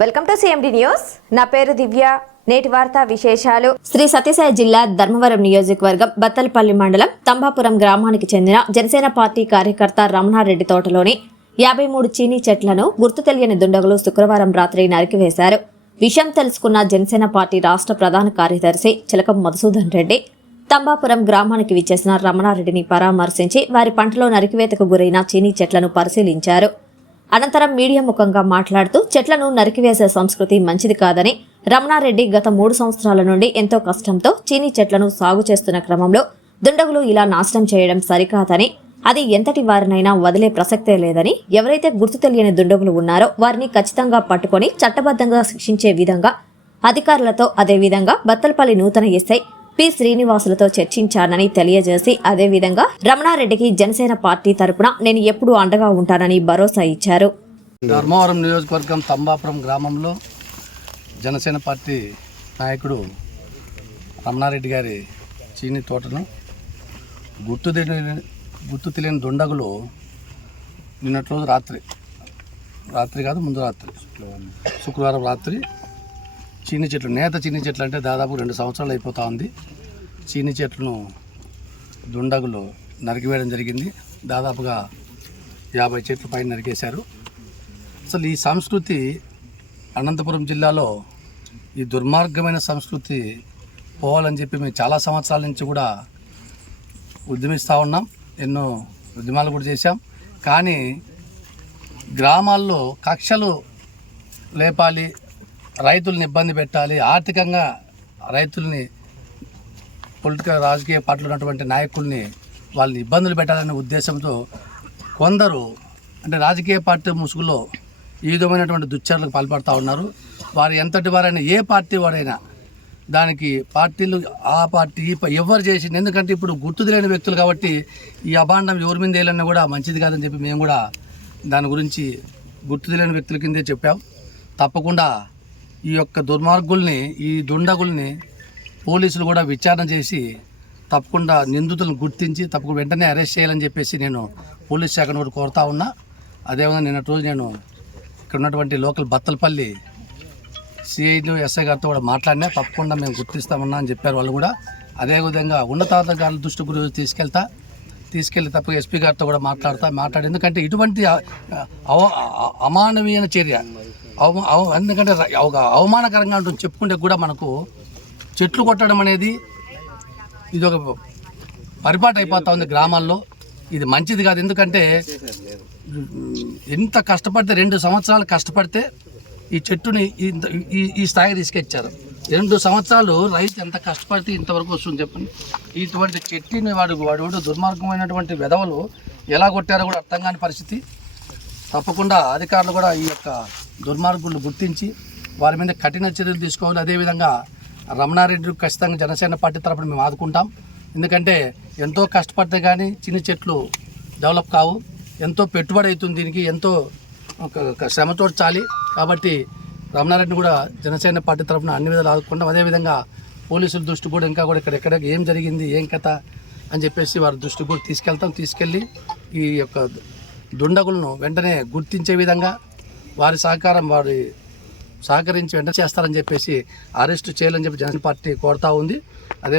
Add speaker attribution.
Speaker 1: Welcome to CMD news నా పేరు దివ్య. నేటి వార్తా విశేషాలు. శ్రీ సత్యసాయి జిల్లా ధర్మవరం నియోజకవర్గం బత్తలపల్లి మండలం తంబాపురం గ్రామానికి చెందిన జనసేన పార్టీ కార్యకర్త రమణారెడ్డి తోటలోని యాభై మూడు చీనీ చెట్లను గుర్తు తెలియని దుండగులు శుక్రవారం రాత్రి నరికివేశారు. విషయం తెలుసుకున్న జనసేన పార్టీ రాష్ట్ర ప్రధాన కార్యదర్శి చిలకం మధుసూదన్ రెడ్డి తంబాపురం గ్రామానికి విచ్చేసిన రమణారెడ్డిని పరామర్శించి వారి పంటలో నరికివేతకు గురైన చీనీ చెట్లను పరిశీలించారు. అనంతరం మీడియా ముఖంగా మాట్లాడుతూ చెట్లను నరికివేసే సంస్కృతి మంచిది కాదని రమణారెడ్డి గత మూడు సంవత్సరాల నుండి ఎంతో కష్టంతో చీనీ చెట్లను సాగు చేస్తున్న క్రమంలో దుండగులు ఇలా నాశనం చేయడం సరికాదని అది ఎంతటి వారినైనా వదిలే ప్రసక్తే లేదని ఎవరైతే గుర్తు తెలియని దుండగులు ఉన్నారో వారిని ఖచ్చితంగా పట్టుకొని చట్టబద్ధంగా శిక్షించే విధంగా అధికారులతో అదేవిధంగా బత్తలపల్లి నూతన ఎస్ఐ పి శ్రీనివాసులతో చర్చించానని తెలియజేసి అదేవిధంగా రమణారెడ్డికి జనసేన పార్టీ తరపున నేను ఎప్పుడు అండగా ఉంటానని భరోసా ఇచ్చారు.
Speaker 2: ధర్మవరం నియోజకవర్గం తంబాపురం గ్రామంలో జనసేన పార్టీ నాయకుడు రమణారెడ్డి గారి చీని తోటను గుర్తు తెలియని గుర్తు తెలియని దుండగులు నిన్నటి రోజు రాత్రి రాత్రి కాదు ముందు రాత్రి శుక్రవారం రాత్రి చీని చెట్లు నేత చీని చెట్లు అంటే దాదాపు రెండు సంవత్సరాలు అయిపోతూ ఉంది. చీని చెట్లను దుండగులు నరికివేయడం జరిగింది. దాదాపుగా యాభై చెట్లు పైన నరికేశారు. అసలు ఈ సంస్కృతి అనంతపురం జిల్లాలో ఈ దుర్మార్గమైన సంస్కృతి పోవాలని చెప్పి మేము చాలా సంవత్సరాల నుంచి కూడా ఉద్యమిస్తూ ఉన్నాం. ఎన్నో ఉద్యమాలు కూడా చేశాం. కానీ గ్రామాల్లో కక్షలు లేపాలి రైతుల్ని ఇబ్బంది పెట్టాలి ఆర్థికంగా రైతుల్ని పొలిటికల్ రాజకీయ పార్టీలు ఉన్నటువంటి నాయకుల్ని వాళ్ళని ఇబ్బందులు పెట్టాలనే ఉద్దేశంతో కొందరు అంటే రాజకీయ పార్టీ ముసుగులో ఈ విధమైనటువంటి దుశ్చర్యలకు పాల్పడుతూ ఉన్నారు. వారు ఎంతటి వారైనా ఏ పార్టీ వారైనా దానికి పార్టీలు ఆ పార్టీ ఈ ఎవరు చేసింది. ఎందుకంటే ఇప్పుడు గుర్తు తెలియని వ్యక్తులు కాబట్టి ఈ అభాండం ఎవరి మీద వేయాలన్నా కూడా మంచిది కాదని చెప్పి మేము కూడా దాని గురించి గుర్తు తెలియని వ్యక్తుల కిందే చెప్పాం. తప్పకుండా ఈ యొక్క దుర్మార్గుల్ని ఈ దుండగుల్ని పోలీసులు కూడా విచారణ చేసి తప్పకుండా నిందితులను గుర్తించి తప్పకుండా వెంటనే అరెస్ట్ చేయాలని చెప్పేసి నేను పోలీస్ శాఖను కూడా కోరుతా ఉన్నా. అదేవిధంగా నిన్నటి రోజు నేను ఇక్కడ ఉన్నటువంటి లోకల్ బత్తలపల్లి సిఐలు ఎస్ఐ గారితో కూడా మాట్లాడినా తప్పకుండా మేము గుర్తిస్తామన్నా అని చెప్పారు వాళ్ళు కూడా. అదేవిధంగా ఉన్నతాధికారుల దృష్టి గురించి తీసుకెళ్తా తీసుకెళ్ళి తప్ప ఎస్పీ గారితో కూడా మాట్లాడతా మాట్లాడి ఎందుకంటే ఇటువంటి అవ అమానవీయ చర్య అవ అవ- ఎందుకంటే ఒక అవమానకరంగా ఉంటుంది. చెప్పుకుంటే కూడా మనకు చెట్లు కొట్టడం అనేది ఇది ఒక పరిపాటు అయిపోతూ ఉంది గ్రామాల్లో. ఇది మంచిది కాదు. ఎందుకంటే ఎంత కష్టపడితే రెండు సంవత్సరాలు కష్టపడితే ఈ చెట్టుని ఇంత- ఈ ఈ స్థాయికి తీసుకొచ్చారు. రెండు సంవత్సరాలు రైతు ఎంత కష్టపడితే ఇంతవరకు వస్తుంది చెప్పండి. ఇటువంటి చెట్టుని వాడు వాడు వాడు దుర్మార్గమైనటువంటి విధవలు ఎలా కొట్టారో కూడా అర్థం కాని పరిస్థితి. తప్పకుండా అధికారులు కూడా ఈ యొక్క దుర్మార్గులు గుర్తించి వారి మీద కఠిన చర్యలు తీసుకోవాలి. అదేవిధంగా రమణారెడ్డి ఖచ్చితంగా జనసేన పార్టీ తరపున మేము ఆదుకుంటాం. ఎందుకంటే ఎంతో కష్టపడితే కానీ చిన్న చెట్లు డెవలప్ కావు. ఎంతో పెట్టుబడి అవుతుంది దీనికి ఎంతో ఒక- ఒక శ్రమతో చాలి. కాబట్టి రమణారెడ్డిని కూడా జనసేన పార్టీ తరఫున అన్ని విధాలు ఆదుకుంటాం. అదేవిధంగా పోలీసుల దృష్టి కూడా ఇంకా కూడా ఇక్కడ ఎక్కడ ఏం జరిగింది ఏం కథ అని చెప్పేసి వారి దృష్టి కూడా తీసుకెళ్తాం. తీసుకెళ్ళి ఈ యొక్క దుండగులను వెంటనే గుర్తించే విధంగా వారి సహకారం వారి సహకరించి వెంటనే చేస్తారని చెప్పేసి అరెస్ట్ చేయాలని చెప్పి జనసేన పార్టీ కోరుతా ఉంది. అదే